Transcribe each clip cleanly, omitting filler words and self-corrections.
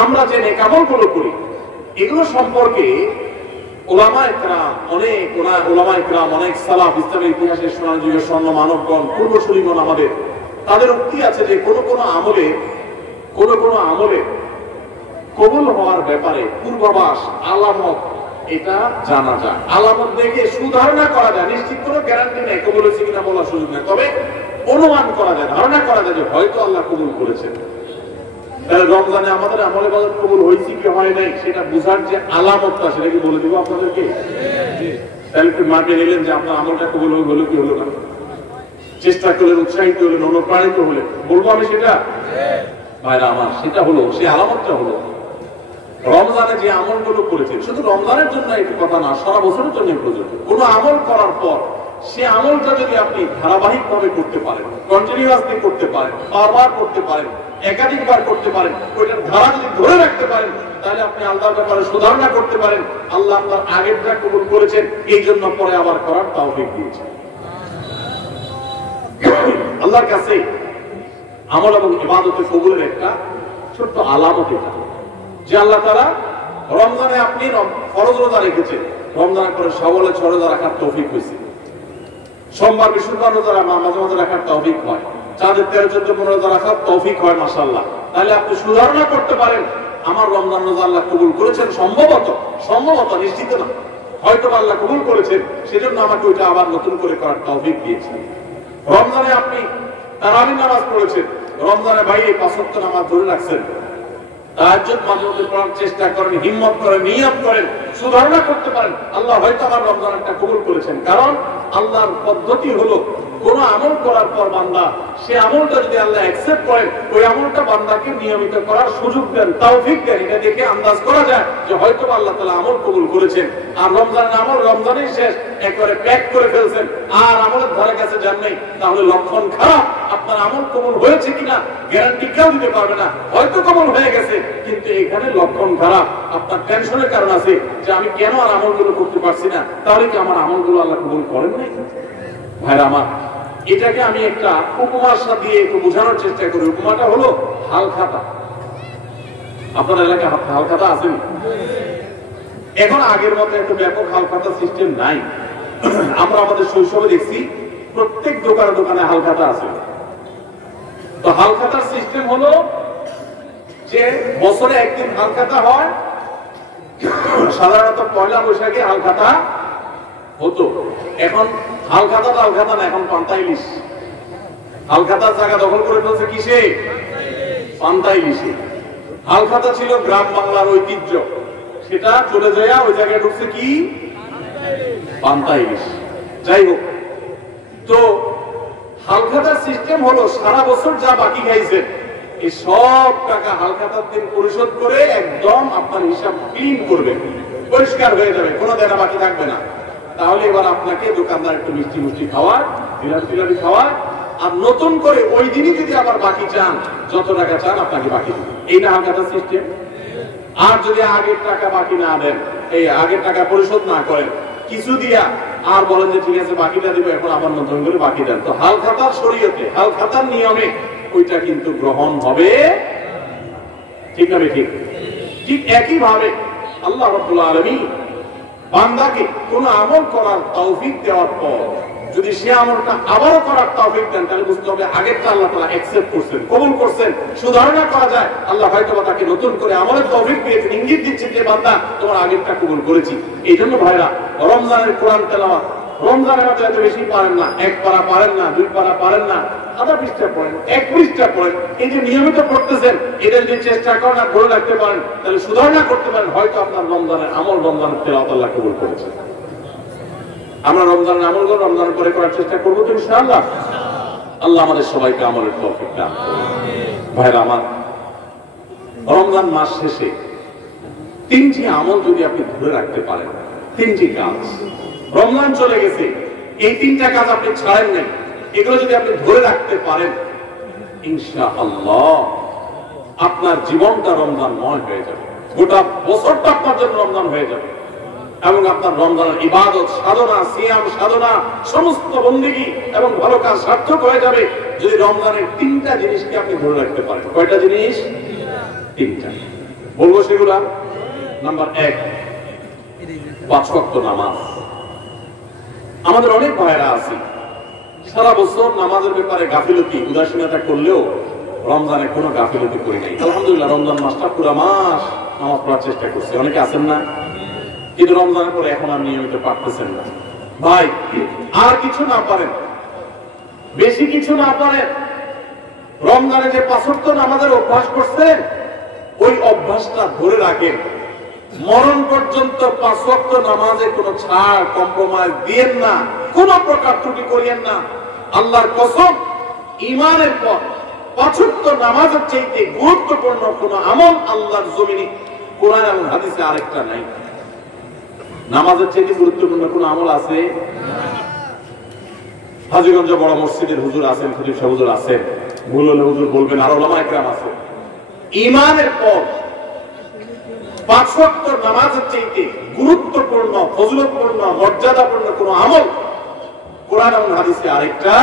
আমরা যে নেক আমলগুলো করি এগুলো সম্পর্কে ওলামায়ে কেরাম অনেক সালাফ, ইসলামের ইতিহাসের সোনার স্বর্ণ মানবগণ, পূর্বসূরীগণ আমাদের, তাদের উক্তি আছে যে কোন কোন আমলে কবুল হওয়ার ব্যাপারে পূর্বাভাস, আলামত এটা জানা যায়। আলামত দেখে সুধারণা করা যায়, নিশ্চিত কোনো গ্যারান্টি নেই কবুল হয়েছে কিনা বলার সুযোগ নেই, তবে অনুমান করা যায়, ধারণা করা যায় যে হয়তো আল্লাহ কবুল করেছেন। রমজানে আমাদের আমলে বাজার কবুল হয়েছে কি হয় নাই সেটা বুঝার যে আলামতটা, সেটা কি বলে দিব আপনাদেরকে? মাপে নিলেন যে আপনার আমলটা কবুল হলো কি হলো না, চেষ্টা করলেন, উৎসাহিত হলেন, অনুপ্রাণিত হলেন, বলবো আমি সেটা? ভাইরা আমার, সেটা হলো, সেই আলামতটা হলো রমজানে যে আমলগুলো করেছেন, শুধু রমজানের জন্য একটু কথা না, সারা বছরের জন্য প্রযোজ্য। কোন আমল করার পর সে আমলটা যদি আপনি ধারাবাহিক ভাবে করতে পারেন, কন্টিনিউয়াসলি করতে পারেন, বারবার করতে পারেন, একাধিকবার করতে পারেন, ওইটার ধারা যদি ধরে রাখতে পারেন, তাহলে আপনি আল্লাহর ব্যাপারে সুধারণা করতে পারেন আল্লাহ আপনার আগেরটা কবুল করেছেন, এই জন্য পরে আবার করার তৌফিক দিয়েছেন। আল্লাহর কাছে আমল এবং ইবাদতে কবুলের একটা ছোট্ট আলামত এটা যে আল্লাহ তাআলা রমজানে আপনি ফরজ রোজা রেখেছেন, রমজানের পরে সওয়ালে 6 রোজা রাখার তৌফিক হয়েছে, সোমবার বৃহস্পতিবার রোজা মাঝে মাঝে রাখার তৌফিক হয়, চাঁদের 13, 14, 15 রোজা রাখার তৌফিক হয়, মাশাআল্লাহ। তাহলে আপনি সুধারণা করতে পারেন আমার রমজান রোজা আল্লাহ কবুল করেছেন, সম্ভবত নিশ্চিত না, হয়তো আল্লাহ কবুল করেছেন, সেজন্য আমাকে ওইটা আবার নতুন করে করার তৌফিক দিয়েছেন। রমজানে আপনি তারাবি নামাজ পড়েছেন, রমজানের বাইরে 5 ওয়াক্ত নামাজ ধরে রাখছেন, তাহাজ্জুদ মাঝে মধ্যে পড়ার চেষ্টা করেন, হিম্মত করেন, নিয়ত করেন, সুধারণা করতে পারেন আল্লাহ হয়তো আমার রমজানটা কবুল করেছেন। কারণ আল্লাহর পদ্ধতি হলো কোন আমল করার পর বান্দা সে আমলটা যদি আল্লাহ অ্যাকসেপ্ট করেন, ওই আমলটা বান্দাকে নিয়মিত করার সুযোগ দেন, তৌফিক দেন। এটা দেখে আন্দাজ করা যায় যে হয়তো আল্লাহ তাআলা আমল কবুল করেছেন। আর রমজানের আমল রমজানেই শেষ, একবারে প্যাক করে ফেলছেন আর আমলের ধারে কাছে যান নাই, তাহলে লক্ষণ খারাপ। আপনার আমল কবুল হয়েছে কিনা গ্যারান্টি কেউ দিতে পারবে না, হয়তো কবুল হয়ে গেছে কিন্তু এখানে লক্ষণ খারাপ। আপনার টেনশনের কারণ আছে যে আমি কেন আর আমলগুলো করতে পারছি না, তাহলে কি আমার আমলগুলো আল্লাহ কবুল করেন নাই? ভাইরা আমার, এটাকে আমি একটা উপমার সাথে দিয়ে একটু বোঝানোর চেষ্টা করি। উপমাটা হলো হালখাতা। আপনার এলাকায় হালখাতা আছে? এখন আগের মতো একটা ব্যাপক হালখাতা সিস্টেম নাই। আমরা আমাদের শৈশবে দেখছি প্রত্যেক দোকানে দোকানে হালখাতা আছে। তো হালখাতার সিস্টেম হলো যে বছরে একদিন হালখাতা হয়, সাধারণত পয়লা বৈশাখে হালখাতা হতো। এখন হালখাতা না, এখন পান্তা ইলিশ। হালখাতার জায়গা দখল করে ফেলছে কিসে? পান্তা ইলিশে। হালখাতা ছিল গ্রাম বাংলার ঐতিহ্য, সেটা চলে যায় ওই জায়গায় ঢুকছে কি? পান্তা ইলিশ। যাই হোক, তো হালখাতার সিস্টেম হলো সারা বছর যা বাকি খাইছেন এই সব টাকা হালখাতার দিন পরিশোধ করে একদম আপনার হিসাব ক্লিন করবে, পরিষ্কার হয়ে যাবে, কোনো দেনা বাকি থাকবে না। তাহলে এবার আপনাকে দোকানদার একটু মিষ্টি মুষ্টি খাওয়ার, জিলাপি খাওয়ার, আর নতুন করে ওই দিনই যদি আবার বাকি চান, যত টাকা চান আপনাকে বাকি দিবেন। এই না হালখাতার সিস্টেম? আর যদি আগের টাকা বাকি না দেন, এই আগের টাকা পরিশোধ না করেন, কিছু দিয়া আর বলেন যে ঠিক আছে বাকিটা দিব, এখন আবার নতুন করে বাকি দেন, তো হালখাতার শরীয়তে, হালখাতার নিয়মে ওইটা কিন্তু গ্রহণ হবে, ঠিক না? ঠিক একই ভাবে আল্লাহ রাব্বুল আলামিন বান্দাকে কোন আমল করার তৌফিক দেওয়ার পর যদি সে আমলটা আবারও করার তৌফিক দেন, তাহলে বুঝতে হবে আগেরটা আল্লাহ তাআলা অ্যাকসেপ্ট করছেন, কবুল করছেন। সুধারণা করা যায় আল্লাহ হয়তো তাকে নতুন করে আমলের তৌফিক দিয়েছেন, ইঙ্গিত দিচ্ছেন যে বান্দা তোমার আগেরটা কবুল করেছি। এই জন্য ভাইরা, রমজানের কোরআন তেলাওয়াত, রমজানের মতো এত বেশি পারেন না, 1 পারা পারেন না, 2 পারা পারেন না, আধা পৃষ্ঠা পড়েন, 1 পৃষ্ঠা পড়েন, এই যে নিয়মিত পড়তেছেন, এটা যদি চেষ্টা করেন আর ধরে রাখতে পারেন, তাহলে সুধারণা করতে পারেন হয়তো আপনার রমজানের আমল, রমজানের তেলাওয়াত আল্লাহ কবুল করেছেন। আমরা রমজানের আমলগুলো রমজানের পরে করার চেষ্টা করবো তো ইনশাআল্লাহ। আল্লাহ আমাদের সবাইকে আমলের তৌফিক দান করুন। ভাইরা আমার, রমজান মাস শেষে 3টি আমল যদি আপনি ধরে রাখতে পারেন, 3টি কাজ, রমজান চলে গেছে, এই 3টা কাজ আপনি ছাড়েন নাই, এগুলো যদি আপনি ধরে রাখতে পারেন, ইনশাআল্লাহ আপনার জীবনটা রমজানময় হয়ে যাবে, গোটা বছরটা আপনার জন্য রমজান হয়ে যাবে, এবং আপনার রমজানের ইবাদত, সাধনা, সিয়াম সাধনা, সমস্ত বন্দেগী এবং ভালো কাজ সার্থক হয়ে যাবে যদি রমজানের 3টা জিনিসকে আপনি ধরে রাখতে পারেন। কয়টা জিনিস? 3টা। বলবো সেগুলা। নাম্বার 1, 5 ওয়াক্ত নামাজ। আমাদের অনেক ভাইরা আছে সারা বছর নামাজের ব্যাপারে গাফিলতি উদাসীনতা করলেও রমজানে কোনো গাফিলতি করি নাই। আলহামদুলিল্লাহ রমজান মাসটা পুরো মাস নামাজ পড়ার চেষ্টা করছি। অনেকে আছেন না, কিন্তু রমজানের পরে এখন আর নিয়মিত পারতেছেন না। ভাই আর কিছু না পারেন, বেশি কিছু না পারেন, রমজানে যে 5 ওয়াক্ত নামাজের অভ্যাস করছেন ওই অভ্যাসটা ধরে রাখেন। মরণ পর্যন্ত 5 ওয়াক্ত নামাজে কোনো ছাড় কম্প্রোমাইজ দিয়েন না, কোন প্রকার ত্রুটি করিয়েন না। আল্লাহর কসম, ঈমানের পর 5 ওয়াক্ত নামাজের চাইতে গুরুত্বপূর্ণ কোন আমল আল্লাহর জমিনে কোরআন এবং হাদিসে আরেকটা নাই। নামাজের চাইতে গুরুত্বপূর্ণ কোন আমল আছে? হাজীগঞ্জ বড় মসজিদের হুজুর আছেন, খতিব সাহেব হুজুর আছেন, ভুল হলে হুজুর বলবেন, আর ওলামা একরাম আছে। ঈমানের পর 5 ওয়াক্ত নামাজের চাইতে গুরুত্বপূর্ণ, ফজিলতপূর্ণ, মর্যাদাপূর্ণ কোন আমল কোরআন এবং হাদিসে আরেকটা।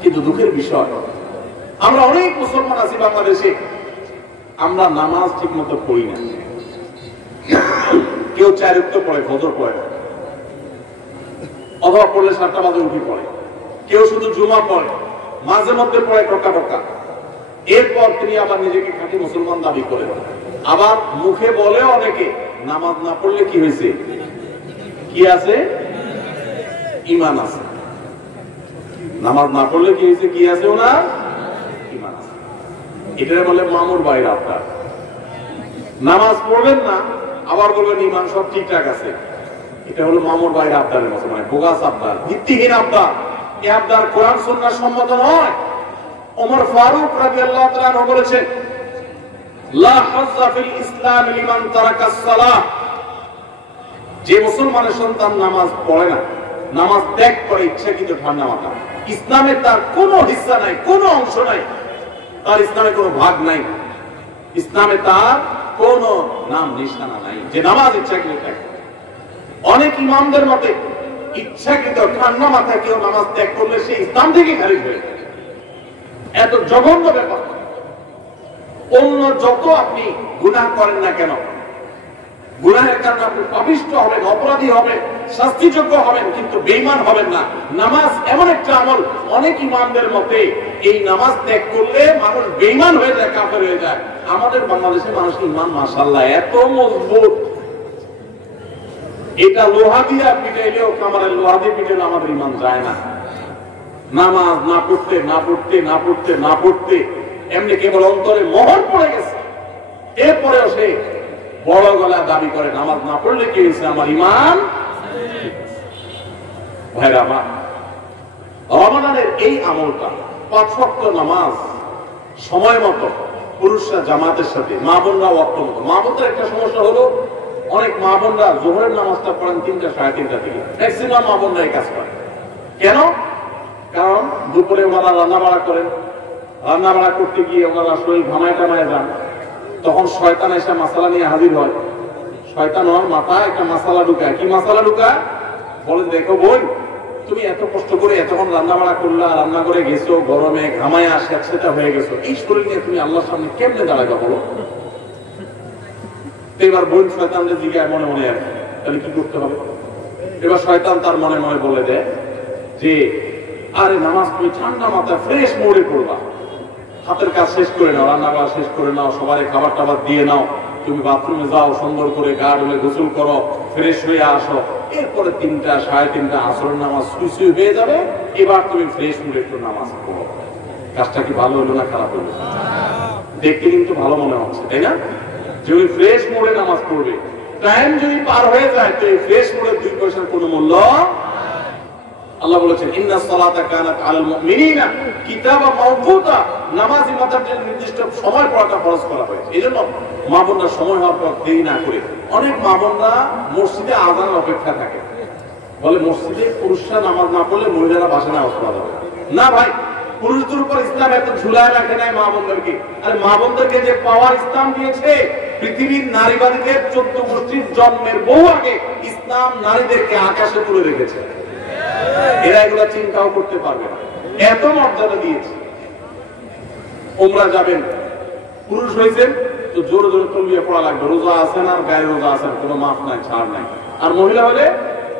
কিন্তু দুঃখের বিষয়, আমরা অনেক মুসলমান আছি বাংলাদেশে, আমরা নামাজ ঠিক মতো পড়ি না। কেউ 4 ওয়াক্ত পড়ে, ফজর পড়ে না, অথবা পড়লে 7টা বাজে উঠি পড়ে। কেউ শুধু জুমা পড়ে, মাঝে মধ্যে পড়ে টকা টকা। এরপর তিনি আবার নিজেকে খাঁটি মুসলমান দাবি করে, আবার মুখে বলে অনেকে নামাজ না পড়লে কি হয়েছে, কি আছে, ঈমান আছে। নামাজ না পড়লে কি হয়েছে, কি আছে ওনার, ঈমান আছে। এটা বলে মামুর বাইরে আপনার নামাজ পড়বেন না, আবার বলবেন ঈমান সব ঠিকঠাক আছে। এটা হলো মামুর বাইরে আপনার মতো, মানে বোগাস আপনার, ভিত্তিহীন আপনার। এই আপনার কোরআন সুন্নাহ সম্মত নয়। ওমর ফারুক রাদিয়াল্লাহু তাআলা আনহু বলেছেন, লা হাজ্জা ফিল ইসলাম লিমান তারাকাস সালাহ। যে মুসলমানের সন্তান নামাজ পড়ে না, নামাজ ত্যাগ করে ইচ্ছাকৃত ঠান্ডা মাথা, ইসলামে তার কোনো হিস্সা নাই, কোনো অংশ নাই, তার ইসলামে কোনো ভাগ নাই, ইসলামে তার কোনো নাম নিশানা নাই, যে নামাজ ইচ্ছাকৃত ত্যাগ। অনেক ইমামদের মতে ইচ্ছাকৃত ঠান্ডা মাথায় কেউ নামাজ ত্যাগ করলে সে ইসলাম থেকে খারিজ হয়ে যায়। এত জঘন্য ব্যাপার। অন্য যত আপনি গুনাহ করেন না কেন, গুনাহের কারণে আপনি পাপিষ্ঠ হবেন, অপরাধী হবেন, শাস্তিযোগ্য হবেন, কিন্তু বেঈমান হবেন না। নামাজ এমন একটা আমল, অনেক ইমামদের মতে এই নামাজ ত্যাগ করলে মানুষ বেঈমান হয়ে যায়, কাফের হয়ে যায়। আমাদের বাংলাদেশের মানুষের ঈমান মাশাআল্লাহ এত মজবুত, এটা লোহা দিয়ে পিটাইলেও, কামারের লোহা দিয়ে পিটাইলেও আমাদের ঈমান যায় না। নামাজ না পড়তে না পড়তে না পড়তে না পড়তে এমনি কেবল অন্তরে মোহর পড়ে গেছে, এরপরেও সে বড় গলা দাবি করে নামাজ না পড়লে কি হয়েছে, আমার ঈমান। ভাইরা আমার, রমাদানের এই আমলটা 5 ওয়াক্ত নামাজ সময় মতো পুরুষরা জামাতের সাথে, মা বোনরা ওয়াক্ত মতো। মা বোনদের একটা সমস্যা হলো, অনেক মা বোনরা জোহরের নামাজটা পড়েন 3টা সাড়ে 3টা থেকে, ম্যাক্সিমাম মা বোনরা এই কাজ করে। কেন? কারণ দুপুরে ওনারা রান্না বাড়া করেন, রান্না বাড়া করতে গিয়ে ওনারা শরীর ঘামায় টামায় যান, তখন শয়তান এসে মাসালা নিয়ে হাজির হয়। শয়তান ওর মাথায় একটা মাসালা ঢুকায়। কি মাসালা ঢুকায়? বলে, দেখো বোন, তুমি এত কষ্ট করে এতক্ষণ রান্না বাড়া করলা, রান্না করে গেছো, গরমে ঘামায় স্যাঁতসেঁতে হয়ে গেছো, এই শরীর নিয়ে তুমি আল্লাহর সামনে কেমনে দাঁড়াবে বলো? এবার বোন শয়তানদের জিজ্ঞাসা মনে মনে আর তাহলে কি করতে হবে? এবার শয়তান তার মনে মনে বলে দেয় যে, আরে নামাজ তুমি ঠান্ডা মাথায় ফ্রেশ মোড়ে পড়বা, হাতের কাজ শেষ করে নাও, রান্না বাড়া শেষ করে নাও, সবাই খাবার টাবার দিয়ে নাও, তুমি বাথরুমে যাও, সুন্দর করে গা ঢুলে গোসল করো, ফ্রেশ হয়ে আসো, এরপরে 3টা সাড়ে 3টা আসরের নামাজ সুই হয়ে যাবে, এবার তুমি ফ্রেশ মুড়ে একটু নামাজ পড়ো। কাজটা কি ভালো হলো না খারাপ হলো? দেখতে কিন্তু ভালো মনে হচ্ছে, তাই না? যদি ফ্রেশ মোড়ে নামাজ পড়বে, টাইম যদি পার হয়ে যায় তো এই ফ্রেশ মোড়ের 2 পয়সার কোনো মূল্য। আল্লাহ বলেছেন, ইন্নাস সালাতা কানাত আলাল মুমিনিনা কিতাবাম মাওকুতা, নামাজ ইবাদতের জন্য নির্দিষ্ট সময় পড়াটা ফরজ করা হয়েছে। এজন্য মা বোনরা সময় হওয়ার পর দেরি না করে, অনেক মা বোনরা মসজিদে আযানের অপেক্ষা থাকে, বলে মসজিদে পুরুষরা নামাজ না পড়লে মহিলারা বাসা নামাজ পড়া যাবে না। ভাই, পুরুষদের উপর ইসলাম এত ঝুলায় রাখে নাই মা বোনদেরকে। আর মা বোনদেরকে যে পাওয়ার ইসলাম দিয়েছে, পৃথিবীর নারীবাদীদের 14 গোষ্ঠীর জন্মের বহু আগে ইসলাম নারীদেরকে আকাশে তুলে রেখেছে। এরা এগুলা চিন্তাও করতে পারবে না, এত মর্যাদা দিয়েছে। উমরা যাবেন, পুরুষ হয়েছেন তো জোরে জোরে তলবিয়া পড়া লাগবে, রোজা আছেন আর গায়ে রোজা আছেন, কোনো মাফ নাই, ছাড় নাই। আর মহিলা হলে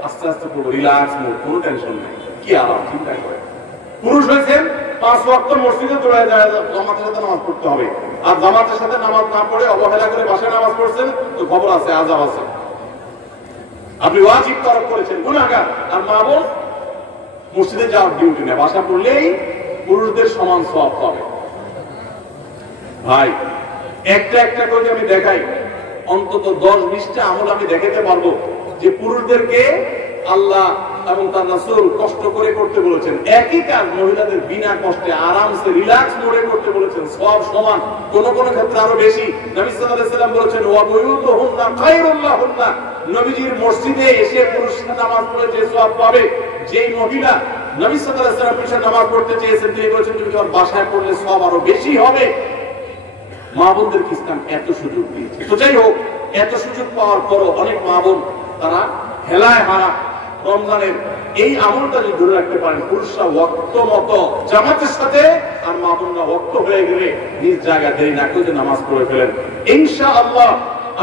আস্তে আস্তে পড়বো, রিল্যাক্স মোড, কোনো টেনশন নেই, কি আরাম চিন্তা করে। পুরুষ হয়েছেন 5 ওয়াক্ত মসজিদে দৌড়ায় যায়, জামাতের সাথে নামাজ পড়তে হবে। আর জামাতের সাথে নামাজ না পড়ে অবহেলা করে বাসায় নামাজ পড়ছেন, তো খবর আছে, আযাব আছে, আপনি ওয়াজিব তরক করেছেন, গুনাহগার। আর মা বোন মসজিদে যাওয়ার ডিউটি নেই, বাসা পড়লেই পুরুষদের সমান সওয়াব পাবে। ভাই একটা একটা করে আমি দেখাই, অন্তত 10-20টা আমল আমি দেখাতে পারবো যে পুরুষদেরকে আল্লাহ এবং তার রাসূল কষ্ট করে করতে বলেছেন, একই কাজ মহিলাদের বিনা কষ্টে আরামসে রিল্যাক্স মোডে করতে বলেছেন, সব সমান, কোন কোন ক্ষেত্রে আরো বেশি। নবী সাল্লাল্লাহু আলাইহি ওয়াসাল্লাম বলেছেন ওয়া বুয়ুতুহুন্না খায়রুল লাহুন্না, নবীজির মসজিদে এসে পুরুষরা নামাজ পড়ে যে সওয়াব পাবে, যেই মহিলা নবী সাল্লাল্লাহু আলাইহি ওয়াসাল্লাম পিছনে নামাজ পড়তে চেয়েছেন তিনি বলেছেন তুমি তোমার বাসায় পড়লে সওয়াব আরো বেশি হবে। মা বোনদের ইসলাম এত সুযোগ দিয়েছে। তো যাই হোক, এত সুযোগ পাওয়ার পরও অনেক মা বোন তারা হেলায় হারা রমজানের এই আমলটা যদি ধরে রাখতে পারেন, পুরুষরা ওয়াক্ত মতো জামাতের সাথে আর মা বোনরা ওয়াক্ত হয়ে গেলে নিজ জায়গা দেরি না করে নামাজ পড়ে ফেলেন, ইনশাআল্লাহ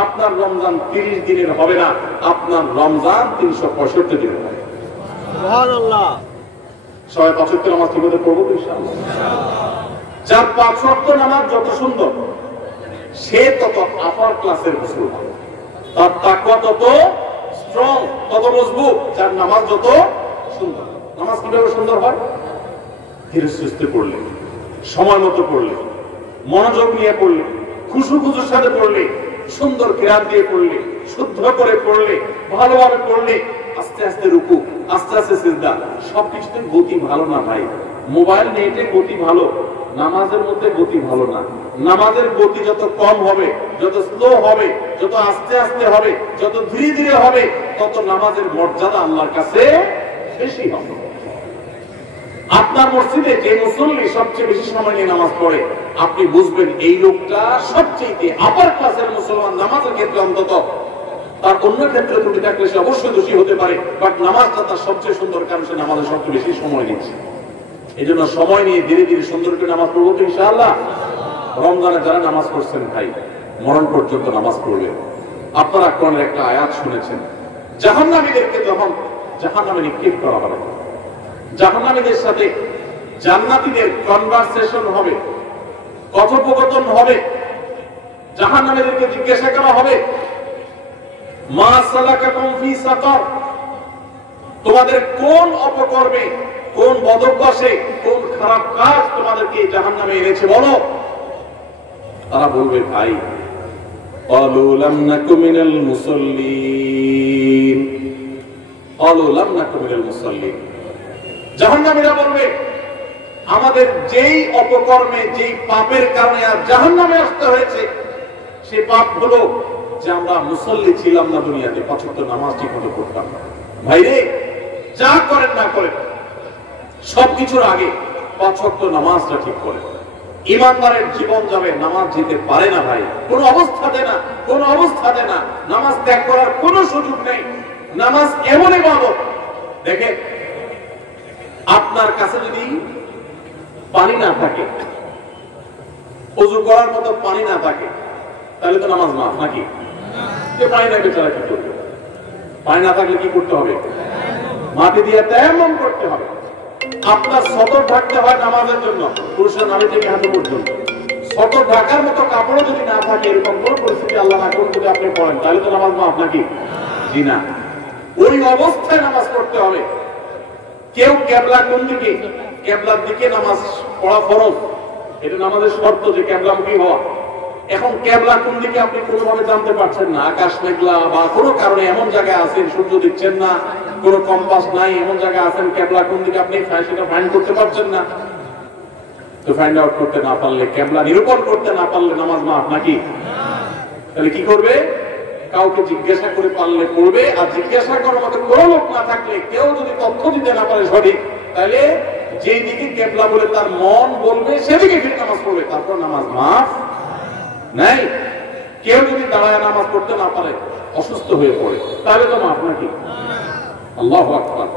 আপনার রমজান 30 দিনের হবে না, আপনার রমজান 365 দিনের হবে। সুবহানাল্লাহ। সবাই 5 ওয়াক্ত নামাজ ঠিকমতো পড়বো ইনশাআল্লাহ। যার 5 ওয়াক্ত নামাজ যত সুন্দর, সে তত আপার ক্লাসের মুসলমান, তার তাকওয়া তত স্ট্রং, তত মজবুত। যার নামাজ যত সুন্দর, নামাজ কিভাবে সুন্দর হয়? ধীরে সুস্থে পড়লে, সময় মতো পড়লে, মনোযোগ নিয়ে পড়লে, খুশুর সাথে পড়লে, সুন্দর কিরাত দিয়ে পড়লে, শুদ্ধ করে পড়লে, ভালোভাবে পড়লে, আস্তে আস্তে রুকু, আস্তে আস্তে সিজদা, সবকিছুতে গতি ভালো না ভাই। মোবাইল নেটে গতি ভালো, নামাজের মধ্যে গতি ভালো না। নামাজের গতি যত কম হবে, যত স্লো হবে, যত আস্তে আস্তে হবে, যত ধীরে ধীরে হবে, তত নামাজের মর্যাদা আল্লাহর কাছে বেশি হবে। আপনার মসজিদে যে মুসল্লি সবচেয়ে বেশি সময় নিয়ে নামাজ পড়ে, আপনি বুঝবেন এই লোকটা সবচেয়ে আপার ক্লাসের মুসলমান। নামাজের ক্ষেত্রে অন্তত, তার অন্য ক্ষেত্রে ত্রুটি থাকলে সে অবশ্যই দোষী হতে পারে, বাট নামাজটা তার সবচেয়ে সুন্দর, কারণ সে নামাজের সবচেয়ে বেশি সময় নিচ্ছে। এই জন্য সময় নিয়ে ধীরে ধীরে সুন্দর করে নামাজ পড়বো তো ইনশাআল্লাহ। রমজানে যারা নামাজ পড়ছেন ভাই, মরণ পর্যন্ত নামাজ পড়বেন। আপনারা কোরআনের একটা আয়াত শুনেছেন, জাহান্নামীদেরকে যখন জাহান্নামে নিক্ষেপ করা হবে, জাহান্নামীদের সাথে জান্নাতীদের কনভারসেশন হবে, কথোপকথন হবে। জাহান্নামীদেরকে জিজ্ঞাসা করা হবে, মা সালাকাকুম ফি সাকার, তোমাদের কোন অপকর্মে, কোন বদভ্যাসে, কোন খারাপ কাজ তোমাদেরকে জাহান্নামে এনেছে বলো। তারা বলবে ভাই, ক্বালু লাম নাকু মিনাল মুসাল্লিন, ক্বালু লাম নাকু মিনাল মুসাল্লিন। জাহান্নামীরা বলবে আমাদের যেই অপকর্মে, যেই পাপের কারণে আর জাহান্নামে আসতে হয়েছে, সেই পাপ হলো যে আমরা মুসল্লি ছিলাম না দুনিয়াতে, 5 ওয়াক্ত নামাজ ঠিকমতো পড়তাম না। ভাইরে, যা করেন না করেন, সবকিছুর আগে 5 ওয়াক্ত নামাজটা ঠিক করে। ইমানদারের জীবন যাবে, নামাজ যেতে পারে না ভাই, কোন অবস্থাতে না, কোন অবস্থাতে না। নামাজ ত্যাগ করার কোন সুযোগ নেই। নামাজ এমন ইবাদত, দেখেন আপনার কাছে যদি পানি না থাকে, ওযু করার মতো পানি না থাকে, তাহলে তো নামাজ মাফ নাকি? পানি না বেচারা কি করবে? পানি না থাকলে কি করতে হবে? মাটি দিয়ে তায়াম্মুম করতে হবে। আপনার সতর ঢাকতে হয় নামাজের জন্য, পুরুষের নাভি থেকে হাঁটু পর্যন্ত। সতর ঢাকার মতো কাপড়ও যদি না থাকে, এরকম কোন পরিস্থিতি আল্লাহ না করুন যদি আপনি পড়েন, তাহলে তো নামাজ মাফ নাকি? জি না। ওই অবস্থায় নামাজ পড়তে হবে। কেউ কিবলা কোন দিকে, কিবলার দিকে নামাজ পড়া ফরজ, এটা নামাজের শর্ত যে কিবলামুখী হওয়া। এখন কিবলা কোন দিকে আপনি কোনোভাবে জানতে পারছেন না, আকাশ মেঘলা বা কোনো কারণে এমন জায়গায় আছেন সূর্য দিচ্ছেন না, কোনো কম্পাস নাই, এমন জায়গায় আছেন কিবলা কোন দিকে আপনি সেটা ফাইন্ড করতে পারছেন না। তো ফাইন্ড আউট করতে না পারলে, কিবলা নিরূপণ করতে না পারলে নামাজ মাফ নাকি? তাহলে কি করবে? কাউকে জিজ্ঞাসা করে পারলে পড়বে, আর জিজ্ঞাসা করার মতো কোনো লোক না থাকলে, কেউ যদি তথ্য দিতে না পারে সঠিক, তাহলে যেই দিকে কিবলা বলে তার মন বলবে সেদিকে ফিরে নামাজ পড়বে, তারপর নামাজ মাফ নাই। কেউ যদি দাঁড়ায় নামাজ পড়তে না পারে, অসুস্থ হয়ে পড়ে, তাহলে তো মাফ নাকি? আল্লাহু আকবার।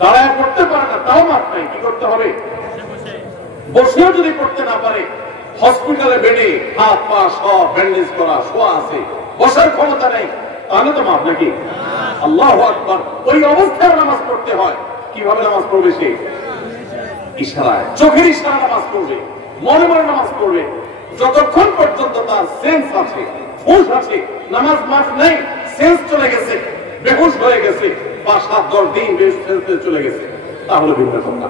দাঁড়ায় পড়তে পারে না, তাও মাফ নাই। কি করতে হবে? বসেও যদি পড়তে না পারে, হসপিটালে বেডে হাত পা সব ব্যান্ডেজ করা, শোয়া আছে, বসার ক্ষমতা নেই, তাহলে তো মাপ নাকি? আল্লাহু আকবার। ওই অবস্থায় নামাজ পড়তে হয়। কিভাবে নামাজ পড়বে সে? ইশারায়, চোখের ইশারা নামাজ পড়বে, মনে মনে নামাজ পড়বে। যতক্ষণ পর্যন্ত তার সেন্স আছে, হুঁশ আছে, নামাজ মাফ নেই, সেন্স চলে গেছে, বেহুশ হয়ে গেছে, 5-7-10 দিন বেহুশ চলে গেছে, তাহলে ভিন্ন কথা।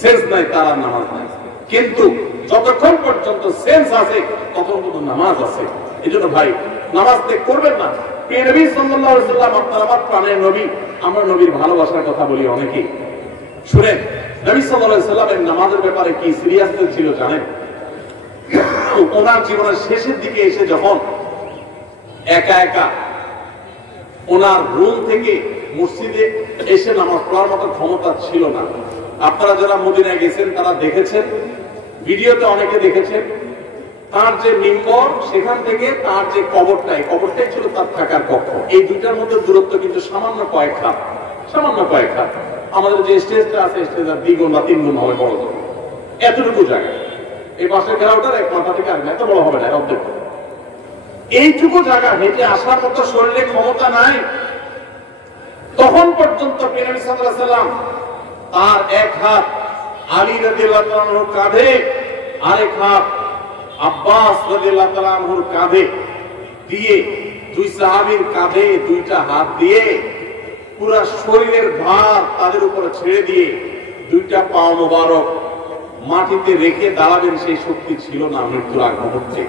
সেন্স নাই, তার আর নামাজ নাই। কিন্তু যতক্ষণ পর্যন্ত সেন্স আছে ততক্ষণ পর্যন্ত নামাজ আছে। এই জন্য ভাই, নামাজ ত্যাগ করবেন না। প্রিয় নবী সাল্লাল্লাহু আলাইহি ওয়াসাল্লাম আপনার আমার প্রাণের নবী, আমরা নবীর ভালোবাসার কথা বলি অনেকেই। শুনেন, নবী সাল্লাল্লাহু আলাইহি ওয়াসাল্লামের নামাজের ব্যাপারে কি সিরিয়াসনেস ছিল জানেন? ওনার জীবনের শেষের দিকে এসে যখন একা একা ওনার রুম থেকে মসজিদে এসে নামাজ পড়ার মতো ক্ষমতা ছিল না। আপনারা যারা মদিনায় গেছেন তারা দেখেছেন, ভিডিওতে অনেকে দেখেছেন, তার যে মিম্বর, সেখান থেকে তার যে কবরটাই ছিল তার থাকার কক্ষ। এই দুইটার মধ্যে দূরত্ব কিন্তু সামান্য কয়েক হাত, সামান্য কয়েক হাত। আমাদের যে স্টেজটা আছে, স্টেজের 2 গুণ বা 3 গুণ হবে বড়, এতটুকু জায়গা। এই পাশের ঘেরাওটার এক মাথা থেকে আর এত বড় হবে না, অর্ধেক। এইটুকু জায়গা হেঁটে আসার মতো শরীরে ক্ষমতা নাই। তখন পর্যন্ত নবী সাল্লাল্লাহু আলাইহি ওয়াসাল্লাম তার এক হাত আলী রাদিয়াল্লাহু আনহুর কাঁধে, আরেক হাত আব্বাস রাদিয়াল্লাহু তাআলা আনহুর কাঁধে দিয়ে, দুই সাহাবীর কাঁধে দুইটা হাত দিয়ে পুরা শরীরের ভার তাদের উপরে ছেড়ে দিয়ে দুইটা পা মোবারক মাটিতে রেখে দাঁড়াবেন সেই শক্তি ছিল না মৃত্যুর আগ মুহূর্তে।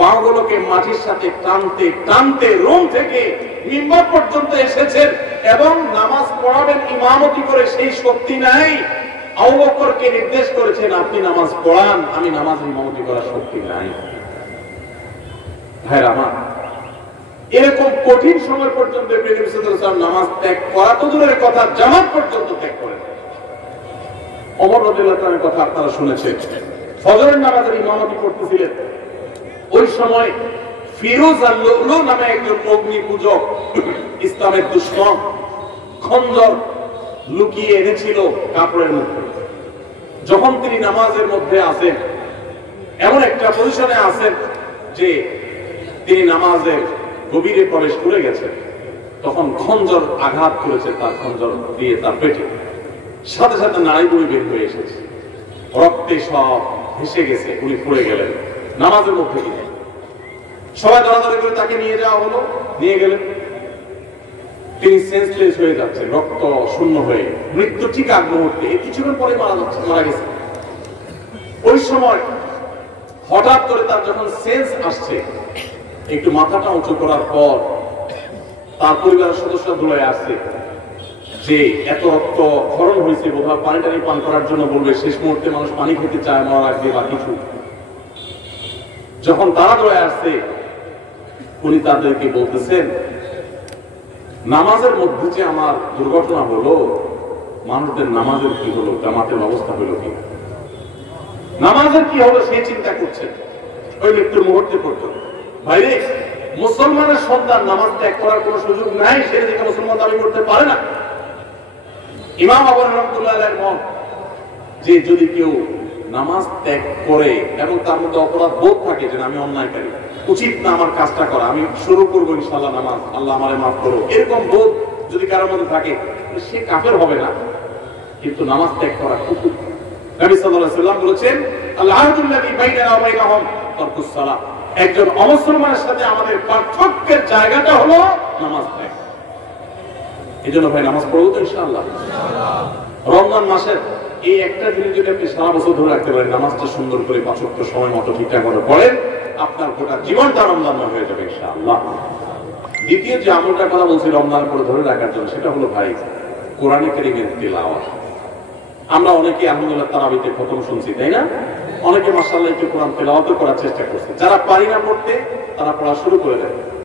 পাগুলোকে মাটির সাথে টানতে টানতে রুম থেকে মিম্বার পর্যন্ত এসেছেন এবং নামাজ পড়াবেন ইমামতি করে সেই শক্তি নাই। আবু বকরকে নির্দেশ করেছেন, আপনি নামাজ পড়ান, আমি নামাজ ইমামতি করার শক্তি নাই। ভাইরা আমার, এরকম কঠিন সময় পর্যন্ত নবী সাল্লাল্লাহু আলাইহি ওয়াসাল্লাম নামাজ ত্যাগ করা তো দূরের কথা, জামাত পর্যন্ত ত্যাগ করেন। ওমর রাদিয়াল্লাহু তাআলার কথা আপনারা শুনেছেন, ফজরের নামাজের ইমামতি করতেছিলেন। ওই সময় ফিরোজ আল-লুলু নামে একজন অগ্নি পূজক, ইসলামের দুশমন, খঞ্জর লুকিয়ে এনেছিল কাপড়ের মধ্যে। যখন তিনি নামাজের মধ্যে আছেন, এমন একটা পজিশনে আছেন যে তিনি নামাজের গভীরে প্রবেশ করে গেছেন, তখন খঞ্জর আঘাত করেছে তার খঞ্জর দিয়ে তার পেটে। সাথে সাথে নাড়ি বুড়ি বের হয়ে এসেছে, রক্তে সব ভেসে গেছে, উনি পড়ে গেলেন নামাজের মধ্যে গিয়ে। সবাই দৌড়াদৌড়ি করে তাকে নিয়ে যাওয়া হলো, নিয়ে গেলেন। তিনি সেন্সলেস হয়ে যাচ্ছেন, রক্ত শূন্য হয়ে, মৃত্যু ঠিক আগ মুহূর্তে, কিছুক্ষণ পরে মারা গেছে। ওই সময় হঠাৎ করে তার যখন সেন্স আসছে, একটু মাথাটা উঁচু করার পর তার পরিবারের সদস্যরা দৌড়ে আসছে যে এত রক্ত ক্ষরণ হয়েছে, বোধহয় পানি টানি পান করার জন্য বলবে, শেষ মুহূর্তে মানুষ পানি খেতে চায় মরার আগে বা কিছু। যখন তারা দৌড়ে আসছে, উনি তাদেরকে বলতেছেন, নামাজের মধ্যে যে আমার দুর্ঘটনা হলো, মানুষদের নামাজের কি হলো, জামাতের অবস্থা হলো কি, নামাজের কি হলো সেই চিন্তা করছেন ওই মৃত্যুর মুহূর্তে পর্যন্ত। ভাইরে, মুসলমানের সন্তান নামাজ ত্যাগ করার কোন সুযোগ নাই, সে দিকে মুসলমান দাবি করতে পারে না। ইমাম আবু রহমাতুল্লাহ আলাইহির মত যে যদি কেউ নামাজ ত্যাগ করে এবং তার মধ্যে অপরাধ বোধ থাকে যে আমি অন্যায়কারী, উচিত না আমার কাজটা করা, আমি শুরু করবো ইনশাআল্লাহ নামাজ, আল্লাহ আমারে মাফ করো, এরকম বোধ যদি কারোর মধ্যে থাকে, সে কাফের হবে না, কিন্তু নামাজ ত্যাগ করা কুফর। নবী সাল্লাল্লাহু আলাইহি ওয়াসাল্লাম বলেছেন, আল-আহদুল্লাযী বাইনানা ওয়া বাইনাহুম তারকুস সালাহ। একজন অমুসলমানের সাথে আমাদের পার্থক্যের জায়গাটা হলো নামাজ ত্যাগ। এজন্য ভাই নামাজ পড়বো তো ইনশাআল্লাহ। রমজান মাসের এই একটা দিন যদি আপনি সারা বছর ধরে রাখতে পারেন, নামাজটা সুন্দর করে 5 ওয়াক্ত সময় মতো ঠিকঠাক করে পড়েন, আপনার গোটা জীবনটা রমজান হয়ে যাবে ইনশাআল্লাহ। দ্বিতীয় যে আমলটার কথা বলছি রমজান করে ধরে রাখার জন্য, সেটা হলো ভাই কোরআনে কারীমের তিলাওয়াত। আমরা অনেকে আলহামদুলিল্লাহ তারাবিতে খতম শুনছি, তাই না? অনেকে মাশাআল্লাহ একটু কোরআন তেলাওয়াত করার চেষ্টা করছে। যারা পারি না পড়তে, তারা পড়া শুরু করে দেয়।